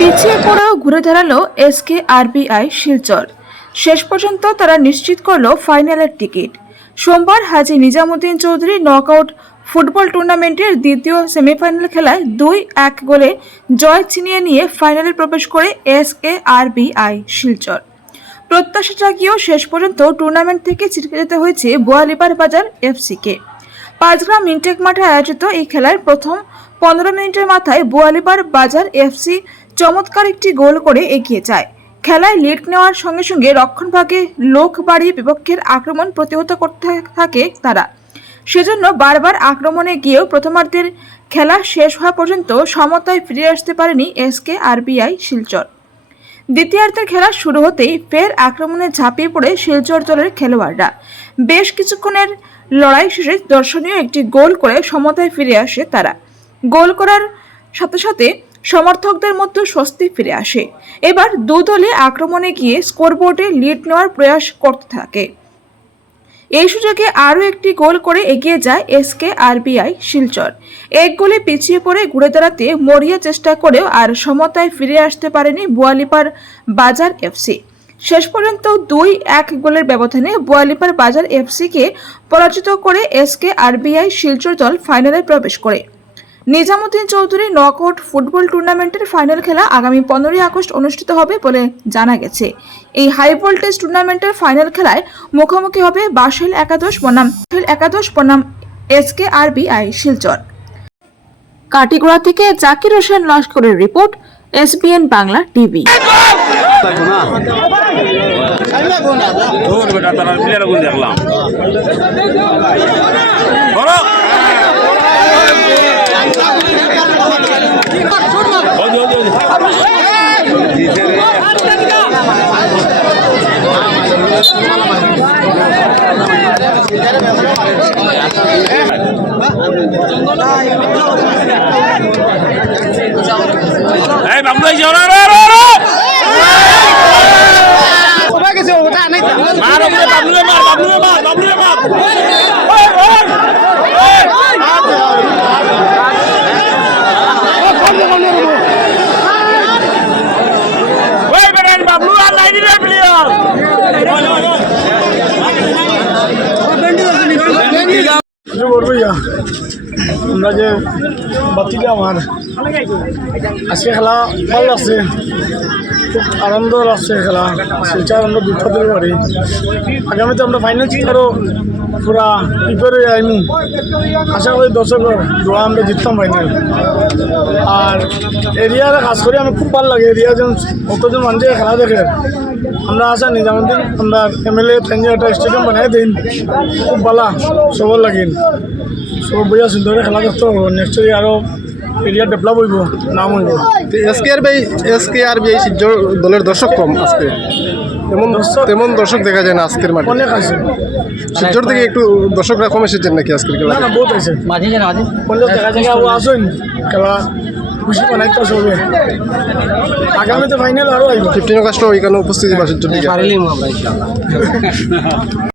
পিছিয়ে পড়েও ঘুরে দাঁড়াল এসকে আরবিআই শিলচর। শেষ পর্যন্ত তারা নিশ্চিত করল ফাইনালের টিকিট। সোমবার হাজি নিজামুদ্দিন চৌধুরী নকআউট ফুটবল টুর্নামেন্টের দ্বিতীয় সেমিফাইনাল খেলায় দুই এক গোলে জয় ছিনিয়ে নিয়ে ফাইনালে প্রবেশ করে এস এসকে আরবিআই শিলচর। প্রত্যাশা জাগিয়েও শেষ পর্যন্ত টুর্নামেন্ট থেকে ছিটকে যেতে হয়েছে বোয়ালিপার বাজার এফসিকে। পাঁচগ্রাম ইনটেক মাঠে আয়োজিত এই খেলার প্রথম পনেরো মিনিটের মাথায় বোয়ালিপার বাজার এফসি চমৎকার একটি গোল করে এগিয়ে যায়। খেলায় লিড নেওয়ার সঙ্গে সঙ্গে রক্ষণভাগে লোক বাড়িয়ে বিপক্ষের আক্রমণ প্রতিহত করতে থাকে তারা। সেজন্য বারবার আক্রমণে গিয়েও প্রথমার্ধের খেলা শেষ হওয়া পর্যন্ত সমতায় ফিরে আসতে পারেনি এসকে আরবিআই শিলচর। দ্বিতীয়ার্ধের খেলা শুরু হতেই ফের আক্রমণে ঝাঁপিয়ে পড়ে শিলচর দলের খেলোয়াড়রা। বেশ কিছুক্ষণের লড়াই শেষে দর্শনীয় একটি গোল করে সমতায় ফিরে আসে তারা। গোল করার সাথে সাথে সমর্থকদের মধ্যে স্বস্তি ফিরে আসে। এবার দু দলে আক্রমণে গিয়ে স্কোরবোর্ডে লিড নেওয়ার প্রয়াস করতে থাকে। এই সুযোগে আরও একটি গোল করে এগিয়ে যায় এসকে আরবিআই শিলচর। এক গোলে পিছিয়ে পড়ে ঘুরে দাঁড়াতে মরিয়া চেষ্টা করেও আর সমতায় ফিরে আসতে পারেনি বোয়ালিপার বাজার এফসি শেষ পর্যন্ত দুই এক গোলের ব্যবধানে বোয়ালিপার বাজার এফসিকে পরাজিত করে এসকে আরবিআই শিলচর দল ফাইনালে প্রবেশ করে। নিজামুদ্দিন চৌধুরী নকআউট ফুটবল টুর্নামেন্টের ফাইনাল খেলা আগামী পনেরোই আগস্ট অনুষ্ঠিত হবে বলে জানা গেছে। এই হাই ভোল্টেজ টুর্নামেন্টের ফাইনাল খেলায় মুখোমুখি হবে বাসেল একাদশ, বনাম একাদশ, বনাম এসকে আরবিআই, শিলচর। কাটিগড়া থেকে জাকির হোসেন লস্করের রিপোর্ট, এসবিএন বাংলা টিভি। দেখলাম ধরো ওই যে, ওই যে, ওই যে। এই বাবলু এই যে, কিছু করব ইয়া আমরা যে বাতিটা আমার। আজকে খেলা ভালো লাগছে খুব আনন্দ লাগছে খেলা। শিলচার আমরা দিতে পারি আগামীতে আমরা ফাইনাল আরও পুরা প্রিপেয়ার হয়ে আইমু। আশা করি দর্শকের দোয়া আমরা জিততাম ফাইনাল আর এরিয়ার কাজ করে, আমার খুব ভালো লাগে। এরিয়া যেন কতজন মানুষ খেলা দেখে। আমরা আশা নিজামুদ্দিন আমরা এম এল এ একটা স্টেডিয়াম বানাই দিন খুব ভালো সবর লাগিন সব বইয়া সুন্দর খেলা দেখতে হব। নেক্সট ইয়ার আরও এরিয়া ডেভেলপ হইব নাম হইব। এসকে আর ভাই এসকে আর ভাই দলের দর্শক কম আজকে। তেমন তেমন দর্শক দেখা যায় না আজকের মাঠে। অনেক আছে। শিলচর থেকে একটু দর্শকরা কম এসেছেন নাকি আজকের খেলা? না না বহুত আছে। পঞ্চাশ টাকা জায়গা ও আসুন খেলা খুশি বানাইতে সবে আগামীতে ফাইনাল আরও আইব। ফিফটিন আগস্ট এখানে উপস্থিত বা শিলচর থেকে